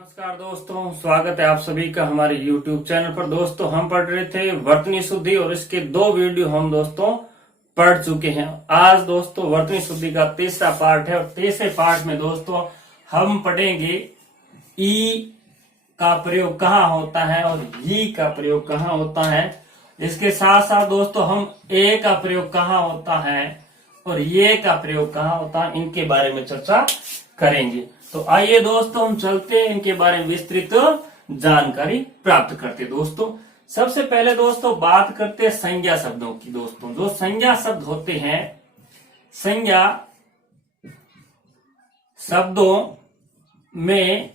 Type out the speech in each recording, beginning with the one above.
नमस्कार दोस्तों, स्वागत है आप सभी का हमारे YouTube चैनल पर। दोस्तों हम पढ़ रहे थे वर्तनी शुद्धि और इसके 2 वीडियो हम दोस्तों पढ़ चुके हैं। आज दोस्तों वर्तनी शुद्धि का तीसरा पार्ट है और तीसरे पार्ट में दोस्तों हम पढ़ेंगे ई का प्रयोग कहाँ होता है और ई का प्रयोग कहाँ होता है। इसके साथ साथ दोस्तों हम ए का प्रयोग कहाँ होता है और ये का प्रयोग कहाँ होता है, इनके बारे में चर्चा करेंगे। तो आइए दोस्तों हम चलते हैं, इनके बारे में विस्तृत जानकारी प्राप्त करते हैं। दोस्तों सबसे पहले दोस्तों बात करते हैं संज्ञा शब्दों की। दोस्तों जो संज्ञा शब्द होते हैं, संज्ञा शब्दों में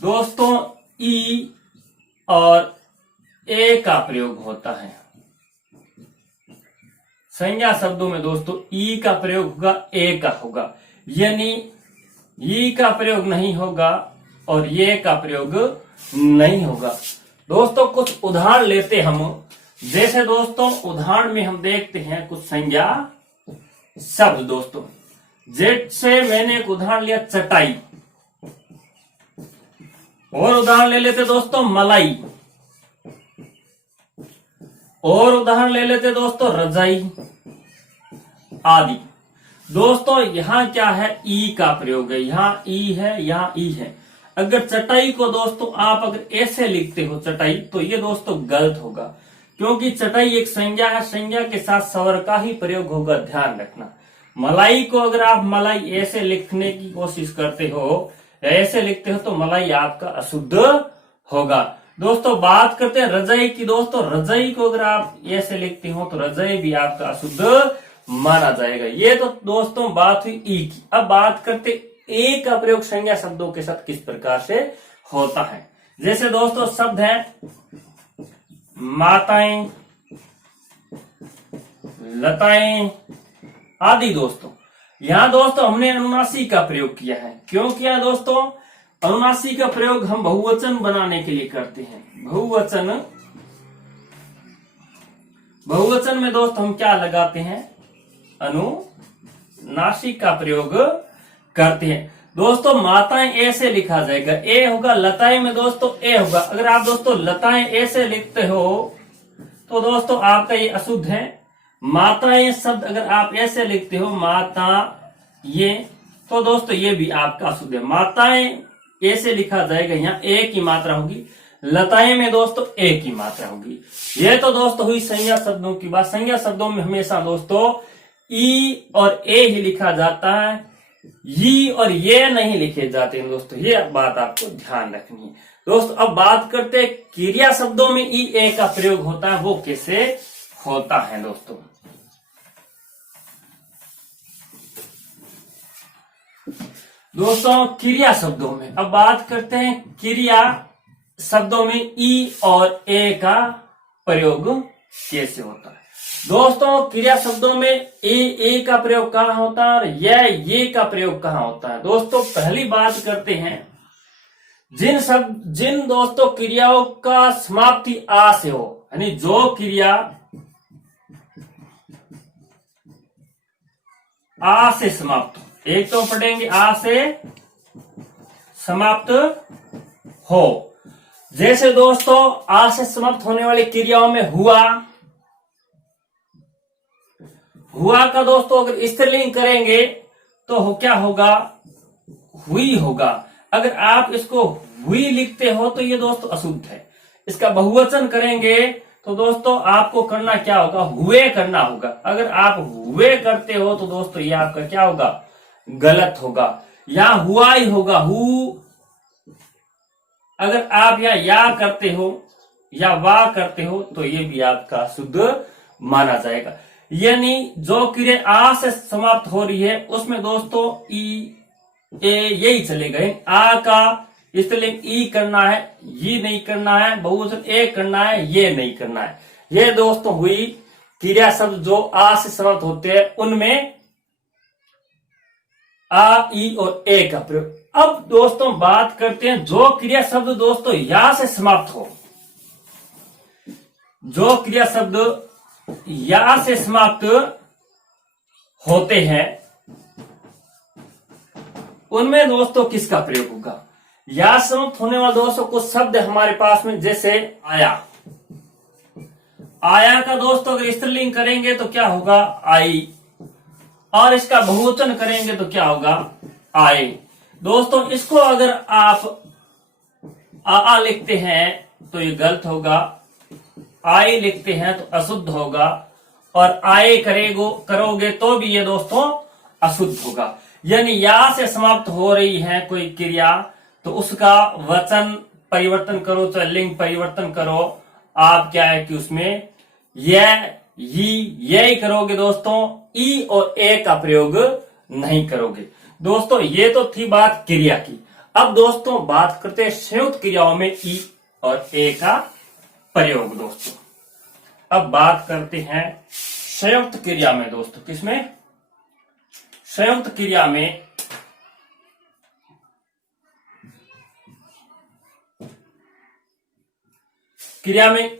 दोस्तों ई और ए का प्रयोग होता है। संज्ञा शब्दों में दोस्तों ई का प्रयोग होगा, ए का होगा, यानी ई का प्रयोग नहीं होगा और ये का प्रयोग नहीं होगा। दोस्तों कुछ उदाहरण लेते हम, जैसे दोस्तों उदाहरण में हम देखते हैं कुछ संज्ञा शब्द। दोस्तों जैसे मैंने एक उदाहरण लिया चटाई, और उदाहरण ले लेते दोस्तों मलाई, और उदाहरण ले लेते दोस्तों रजाई आदि। दोस्तों यहाँ क्या है, ई का प्रयोग है, यहाँ ई है, यहाँ ई है। अगर चटाई को दोस्तों आप अगर ऐसे लिखते हो चटाई, तो ये दोस्तों गलत होगा, क्योंकि चटाई एक संज्ञा है, संज्ञा के साथ स्वर का ही प्रयोग होगा, ध्यान रखना। मलाई को अगर आप मलाई ऐसे लिखने की कोशिश करते हो या ऐसे लिखते हो तो मलाई आपका अशुद्ध होगा। दोस्तों बात करते हैं रजाई की। दोस्तों रजाई को अगर आप ऐसे लिखते हो तो रजाई भी आपका अशुद्ध माना जाएगा। ये तो दोस्तों बात हुई ई की। अब बात करते ए का प्रयोग संज्ञा शब्दों के साथ किस प्रकार से होता है। जैसे दोस्तों शब्द है माताएं, लताएं आदि। दोस्तों यहाँ दोस्तों हमने अनुनासिक का प्रयोग किया है। क्यों किया दोस्तों? अनुनासिक का प्रयोग हम बहुवचन बनाने के लिए करते हैं। बहुवचन में दोस्तों हम क्या लगाते हैं, अनुनासिक का प्रयोग करते हैं। दोस्तों माताएं ऐसे लिखा जाएगा, ए होगा। लताएं में दोस्तों ए होगा। अगर आप दोस्तों लताएं ऐसे लिखते हो तो दोस्तों आपका ये अशुद्ध है। माताएं शब्द अगर आप ऐसे लिखते हो माता ये, तो दोस्तों ये भी आपका अशुद्ध है। माताएं ऐसे लिखा जाएगा, यहाँ ए की मात्रा होगी। लताएं में दोस्तों ए की मात्रा होगी। ये तो दोस्तों हुई संज्ञा शब्दों की बात। संज्ञा शब्दों में हमेशा दोस्तों ई और ए ही लिखा जाता है, ये और ये नहीं लिखे जाते हैं। दोस्तों ये बात आपको ध्यान रखनी है। दोस्तों अब बात करते हैं क्रिया शब्दों में ई ए का प्रयोग होता है, वो कैसे होता है। दोस्तों क्रिया शब्दों में अब बात करते हैं, क्रिया शब्दों में ई और ए का प्रयोग कैसे होता है। दोस्तों क्रिया शब्दों में ए का प्रयोग कहाँ होता है और ये का प्रयोग कहाँ होता है। दोस्तों पहली बात करते हैं, जिन दोस्तों क्रियाओं का समाप्ति आ से हो, यानी जो क्रिया आ से समाप्त हो। एक तो पढ़ेंगे आ से समाप्त हो। जैसे दोस्तों आ से समाप्त होने वाली क्रियाओं में हुआ का दोस्तों अगर स्त्रीलिंग करेंगे तो क्या होगा, हुई होगा। अगर आप इसको हुई लिखते हो तो ये दोस्तों अशुद्ध है। इसका बहुवचन करेंगे तो दोस्तों आपको करना क्या होगा, हुए करना होगा। अगर आप हुए करते हो तो दोस्तों ये आपका क्या होगा, गलत होगा। यहां हुआ ही होगा, हु। अगर आप या करते हो या वाह करते हो तो ये भी आपका शुद्ध माना जाएगा। यानी जो क्रिया आ से समाप्त हो रही है उसमें दोस्तों ई ए यही चलेगा। आ का स्त्रीलिंग ई करना है, ये नहीं करना है। बहुवचन ए करना है, ये नहीं करना है। ये दोस्तों हुई क्रिया शब्द जो आ से समाप्त होते हैं, उनमें आ ई और ए का प्रयोग। अब दोस्तों बात करते हैं जो क्रिया शब्द दोस्तों या से समाप्त हो। जो क्रिया शब्द या से समाप्त होते हैं उनमें दोस्तों किसका प्रयोग होगा, या समाप्त होने वाले दोस्तों कुछ शब्द हमारे पास में, जैसे आया। आया का दोस्तों अगर स्त्रीलिंग करेंगे तो क्या होगा? आई। और इसका बहुवचन करेंगे तो क्या होगा? आए। दोस्तों इसको अगर आप आ लिखते हैं तो ये गलत होगा, आए लिखते हैं तो अशुद्ध होगा, और आए करोगे तो भी ये दोस्तों अशुद्ध होगा। यानी या से समाप्त हो रही है कोई क्रिया तो उसका वचन परिवर्तन करो, चाहे लिंग परिवर्तन करो, आप क्या है कि उसमें ये करोगे दोस्तों, ई और ए का प्रयोग नहीं करोगे। दोस्तों ये तो थी बात क्रिया की। अब दोस्तों बात करते हैं संयुक्त क्रियाओं में ई और ए का प्रयोग। दोस्तों अब बात करते हैं संयुक्त क्रिया में। दोस्तों किसमें? संयुक्त क्रिया में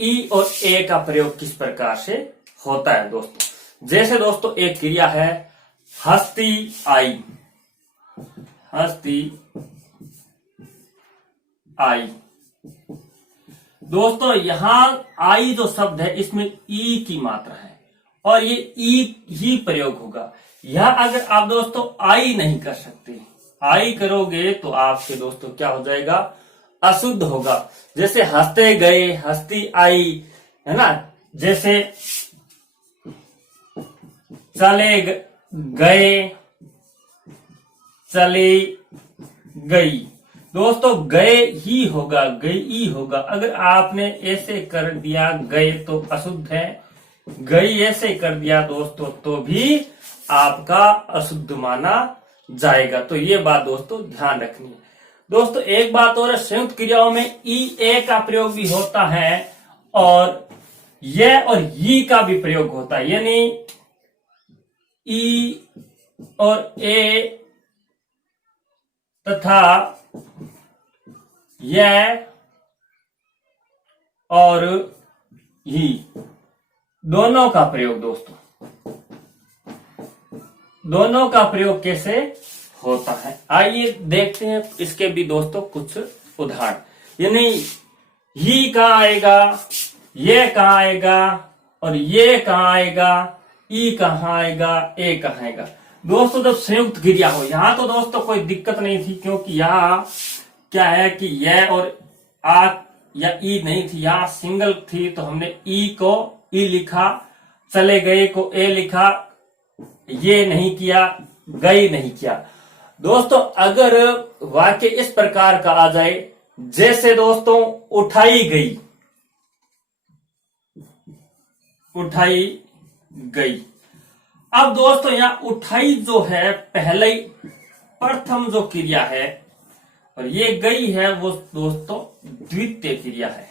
ई और ए का प्रयोग किस प्रकार से होता है दोस्तों? जैसे दोस्तों एक क्रिया है हस्ती आई, हस्ती आई। दोस्तों यहां आई जो शब्द है इसमें ई की मात्रा है और ये ई ही प्रयोग होगा। यह अगर आप दोस्तों आई नहीं कर सकते, आई करोगे तो आपके दोस्तों क्या हो जाएगा? अशुद्ध होगा। जैसे हंसते गए, हस्ती आई, है ना। जैसे चले गए, चली गई। दोस्तों गए ही होगा, गई होगा। अगर आपने ऐसे कर दिया गए तो अशुद्ध है, गई ऐसे कर दिया दोस्तों तो भी आपका अशुद्ध माना जाएगा। तो ये बात दोस्तों ध्यान रखनी है। दोस्तों एक बात और, संयुक्त क्रियाओं में ई ए का प्रयोग भी होता है और ये और ये का भी प्रयोग होता है। यानी ई और ए तथा यह और ही दोनों का प्रयोग दोस्तों, दोनों का प्रयोग कैसे होता है आइए देखते हैं इसके भी दोस्तों कुछ उदाहरण। यानी ये कहां आएगा, ये कहां आएगा और ये कहां आएगा, ई कहां आएगा, ए कहां आएगा। दोस्तों जब संयुक्त क्रिया हो, यहां तो दोस्तों कोई दिक्कत नहीं थी क्योंकि यहां क्या है कि यह और आ या ई नहीं थी, यहां सिंगल थी तो हमने ई को ई लिखा, चले गए को ए लिखा, ये नहीं किया, गई नहीं किया। दोस्तों अगर वाक्य इस प्रकार का आ जाए जैसे दोस्तों उठाई गई, उठाई गई। अब दोस्तों यहां उठाई जो है पहले प्रथम जो क्रिया है और ये गई है वो दोस्तों द्वितीय क्रिया है।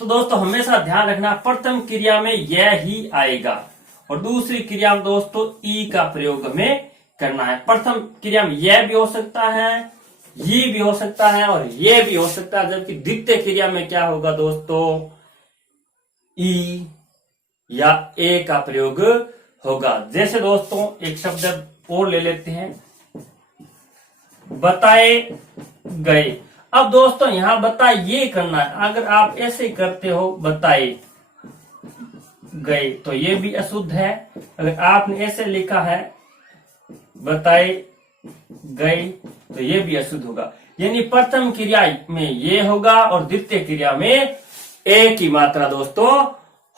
तो दोस्तों हमेशा ध्यान रखना प्रथम क्रिया में यह ही आएगा और दूसरी क्रिया में दोस्तों ई का प्रयोग हमें करना है। प्रथम क्रिया में यह भी हो सकता है, ये भी हो सकता है और ये भी हो सकता है, जबकि द्वितीय क्रिया में क्या होगा दोस्तों, ई या ए का प्रयोग होगा। जैसे दोस्तों एक शब्द और ले लेते हैं, बताए गए। अब दोस्तों यहां बताए ये करना है, अगर आप ऐसे करते हो बताए गए तो ये भी अशुद्ध है। अगर आपने ऐसे लिखा है बताए गए तो ये भी अशुद्ध होगा। यानी प्रथम क्रिया में ये होगा और द्वितीय क्रिया में ए की मात्रा दोस्तों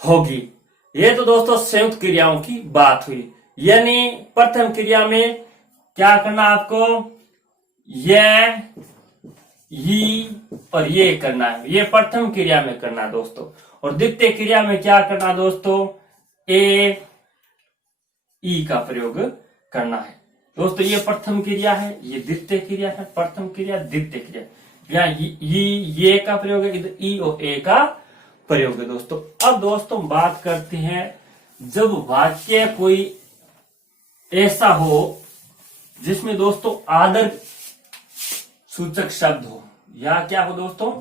होगी। ये तो दोस्तों संयुक्त क्रियाओं की बात हुई। यानी प्रथम क्रिया में क्या करना आपको, यह, ये और ये करना है, ये प्रथम क्रिया में करना है दोस्तों। और द्वितीय क्रिया में क्या करना दोस्तों, ए ई का प्रयोग करना है। दोस्तों ये प्रथम क्रिया है, ये द्वितीय क्रिया है, प्रथम क्रिया द्वितीय क्रिया। यहाँ ये का प्रयोग है, इधर ई और ए का प्रयोग है दोस्तों। अब दोस्तों बात करते हैं जब वाक्य कोई ऐसा हो जिसमें दोस्तों आदर सूचक शब्द हो, या क्या हो दोस्तों,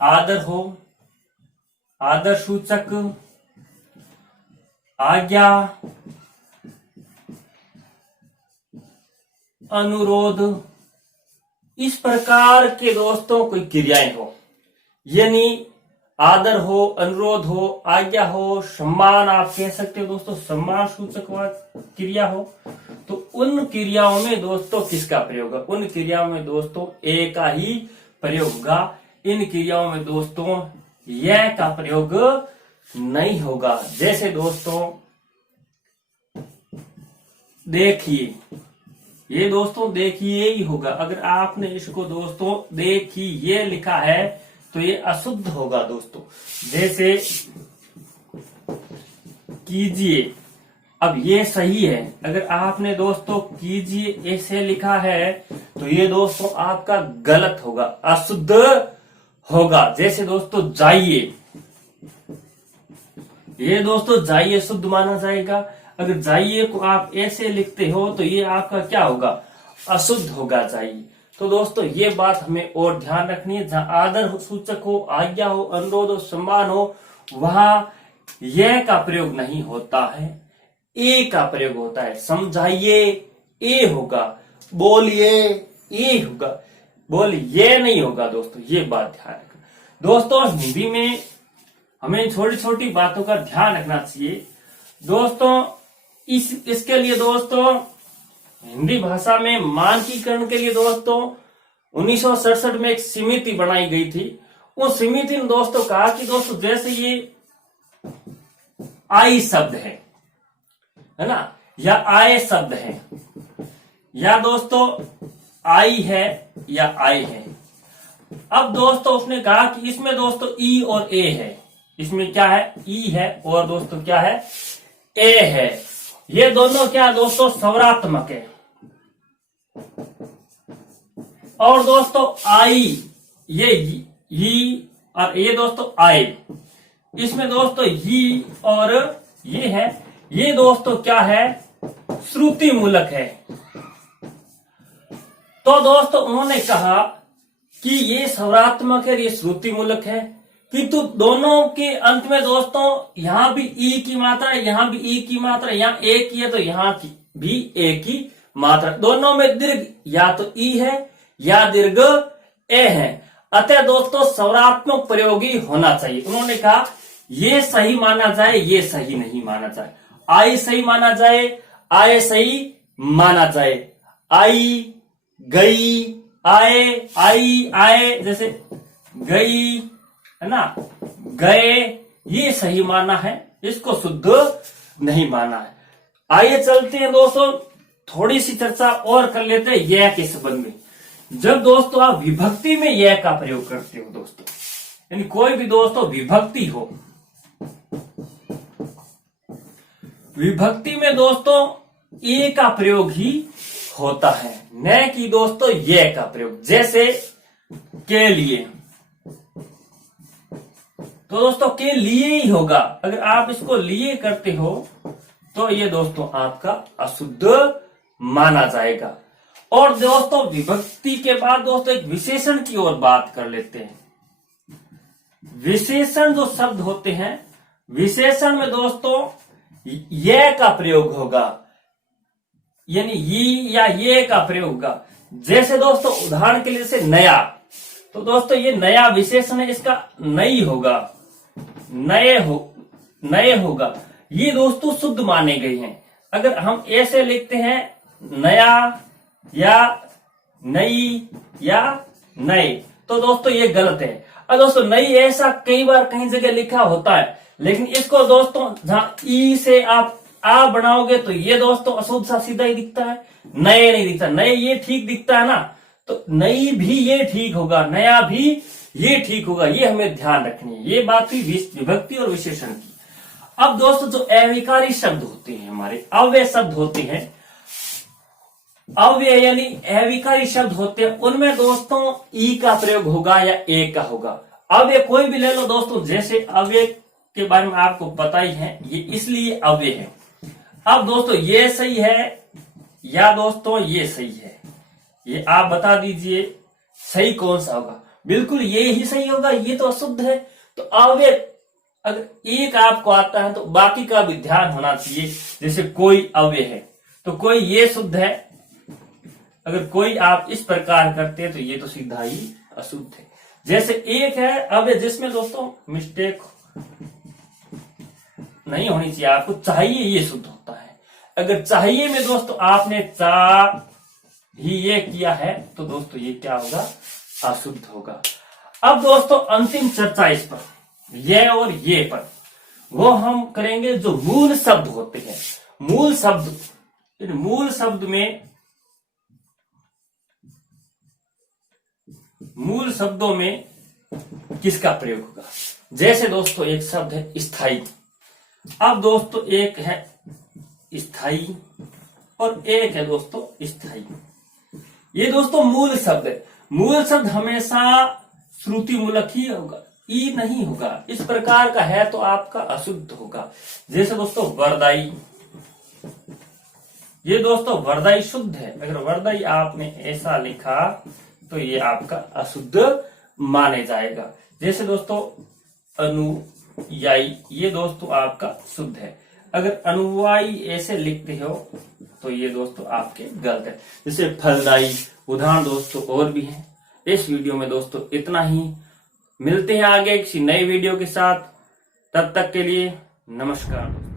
आदर हो, आदर सूचक, आज्ञा, अनुरोध, इस प्रकार के दोस्तों कोई क्रियाएं हो, यानी आदर हो, अनुरोध हो, आज्ञा हो, सम्मान आप कह सकते हो दोस्तों, सम्मान सूचक क्रिया हो, तो उन क्रियाओं में दोस्तों किसका प्रयोग है? उन क्रियाओं में दोस्तों ए का ही प्रयोग होगा। इन क्रियाओं में दोस्तों यह का प्रयोग नहीं होगा। जैसे दोस्तों देखिए, ये दोस्तों देखिए ही होगा। अगर आपने इसको दोस्तों देखिए लिखा है तो ये अशुद्ध होगा दोस्तों। जैसे कीजिए, अब ये सही है। अगर आपने दोस्तों कीजिए ऐसे लिखा है तो ये दोस्तों आपका गलत होगा, अशुद्ध होगा। जैसे दोस्तों जाइए, ये दोस्तों जाइए शुद्ध माना जाएगा। अगर जाइए को आप ऐसे लिखते हो तो ये आपका क्या होगा? अशुद्ध होगा जाइए। तो दोस्तों ये बात हमें और ध्यान रखनी है। जहां आदर सूचक हो, आज्ञा हो, अनुरोध हो, सम्मान हो, वहां यह का प्रयोग नहीं होता है, ए का प्रयोग होता है। समझाइए ए होगा, बोलिए ए होगा, बोलिए नहीं होगा दोस्तों। ये बात ध्यान रखना दोस्तों। हिंदी में हमें छोटी छोटी बातों का ध्यान रखना चाहिए दोस्तों। इसके लिए दोस्तों हिंदी भाषा में मानकीकरण के लिए दोस्तों 1967 में एक समिति बनाई गई थी। उस समिति ने दोस्तों कहा कि दोस्तों जैसे ये आई शब्द है ना, या आए शब्द है, या दोस्तों आई है या आए है। अब दोस्तों उसने कहा कि इसमें दोस्तों ई और ए है। इसमें क्या है? ई है और दोस्तों क्या है? ए है। ये दोनों क्या दोस्तों? स्वरात्मक है। और दोस्तों आई, ये ही और ये दोस्तों आए। इसमें दोस्तों ही और ये है, ये दोस्तों क्या है? श्रुति मूलक है। तो दोस्तों उन्होंने कहा कि ये स्वरात्मक है, ये श्रुति मूलक है, किंतु दोनों के अंत में दोस्तों यहां भी ई की मात्रा है, यहां भी ई की मात्रा, यहां ए की है तो यहां की भी ए की मात्रा। दोनों में दीर्घ या तो ई है या दीर्घ ए है। अतः दोस्तों स्वरात्मक प्रयोगी होना चाहिए। उन्होंने कहा ये सही माना जाए, ये सही नहीं माना जाए। आई सही माना जाए, आए सही माना जाए। आई, गई, आए, आई, आए, जैसे गई है ना, गए, ये सही माना है, इसको शुद्ध नहीं माना है। आइए चलते हैं दोस्तों, थोड़ी सी चर्चा और कर लेते हैं यह के संबंध में। जब दोस्तों आप विभक्ति में यह का प्रयोग करते हो दोस्तों, यानी कोई भी दोस्तों विभक्ति हो, विभक्ति में दोस्तों ए का प्रयोग ही होता है, न कि दोस्तों यह का प्रयोग। जैसे के लिए, तो दोस्तों के लिए ही होगा। अगर आप इसको लिए करते हो तो ये दोस्तों आपका अशुद्ध माना जाएगा। और दोस्तों विभक्ति के बाद दोस्तों एक विशेषण की ओर बात कर लेते हैं। विशेषण जो शब्द होते हैं, विशेषण में दोस्तों ये का प्रयोग होगा, यानी ये या ये का प्रयोग होगा। जैसे दोस्तों उदाहरण के लिए जैसे नया, तो दोस्तों ये नया विशेषण है, इसका नई होगा, नए होगा। ये दोस्तों शुद्ध माने गए हैं। अगर हम ऐसे लिखते हैं नया या नई या नए, तो दोस्तों ये गलत है। और दोस्तों नई ऐसा कई बार कहीं जगह लिखा होता है, लेकिन इसको दोस्तों जहां ई से आप आ बनाओगे तो ये दोस्तों अशुद्ध सा सीधा ही दिखता है, नए नहीं दिखता। नए ये ठीक दिखता है ना, तो नई भी ये ठीक होगा, नया भी ये ठीक होगा। ये हमें ध्यान रखनी है। ये बात हुई विभक्ति और विशेषण की। अब दोस्तों जो अविकारी शब्द होते हैं, हमारे अव्यय शब्द होते हैं, अव्यय यानी अविकारी शब्द होते हैं, उनमें दोस्तों ई का प्रयोग होगा या ए का होगा। अव्यय कोई भी ले लो दोस्तों, जैसे अव्यय के बारे में आपको पता ही है, ये इसलिए अव्यय है। अब दोस्तों ये सही है या दोस्तों ये सही है, ये आप बता दीजिए सही कौन सा होगा। बिल्कुल ये ही सही होगा, ये तो अशुद्ध है। तो अव्यय अगर एक आपको आता है तो बाकी का भी ध्यान होना चाहिए। जैसे कोई अव्यय है तो कोई ये शुद्ध है, अगर कोई आप इस प्रकार करते हैं तो ये तो सीधा ही अशुद्ध है। जैसे एक है, अब जिसमें दोस्तों मिस्टेक नहीं होनी चाहिए, आपको चाहिए ये शुद्ध होता है। अगर चाहिए में दोस्तों आपने ही ये किया है तो दोस्तों ये क्या होगा, अशुद्ध होगा। अब दोस्तों अंतिम चर्चा इस पर, ये और ये पर, वो हम करेंगे जो मूल शब्द होते हैं। मूल शब्द, इन मूल शब्द में, मूल शब्दों में किसका प्रयोग होगा। जैसे दोस्तों एक शब्द है स्थायी। अब दोस्तों एक है स्थायी और एक है दोस्तों स्थायी। ये दोस्तों मूल शब्द है। मूल शब्द हमेशा श्रुति मूलक ही होगा, ई नहीं होगा। इस प्रकार का है तो आपका अशुद्ध होगा। जैसे दोस्तों वरदाई, ये दोस्तों वरदाई शुद्ध है। अगर वरदाई आपने ऐसा लिखा तो ये आपका अशुद्ध माने जाएगा। जैसे दोस्तों अनुयायी, ये दोस्तों आपका शुद्ध है। अगर अनुयायी ऐसे लिखते हो तो ये दोस्तों आपके गलत है। जैसे फलदायी, उदाहरण दोस्तों और भी है। इस वीडियो में दोस्तों इतना ही। मिलते हैं आगे किसी नई वीडियो के साथ, तब तक के लिए नमस्कार।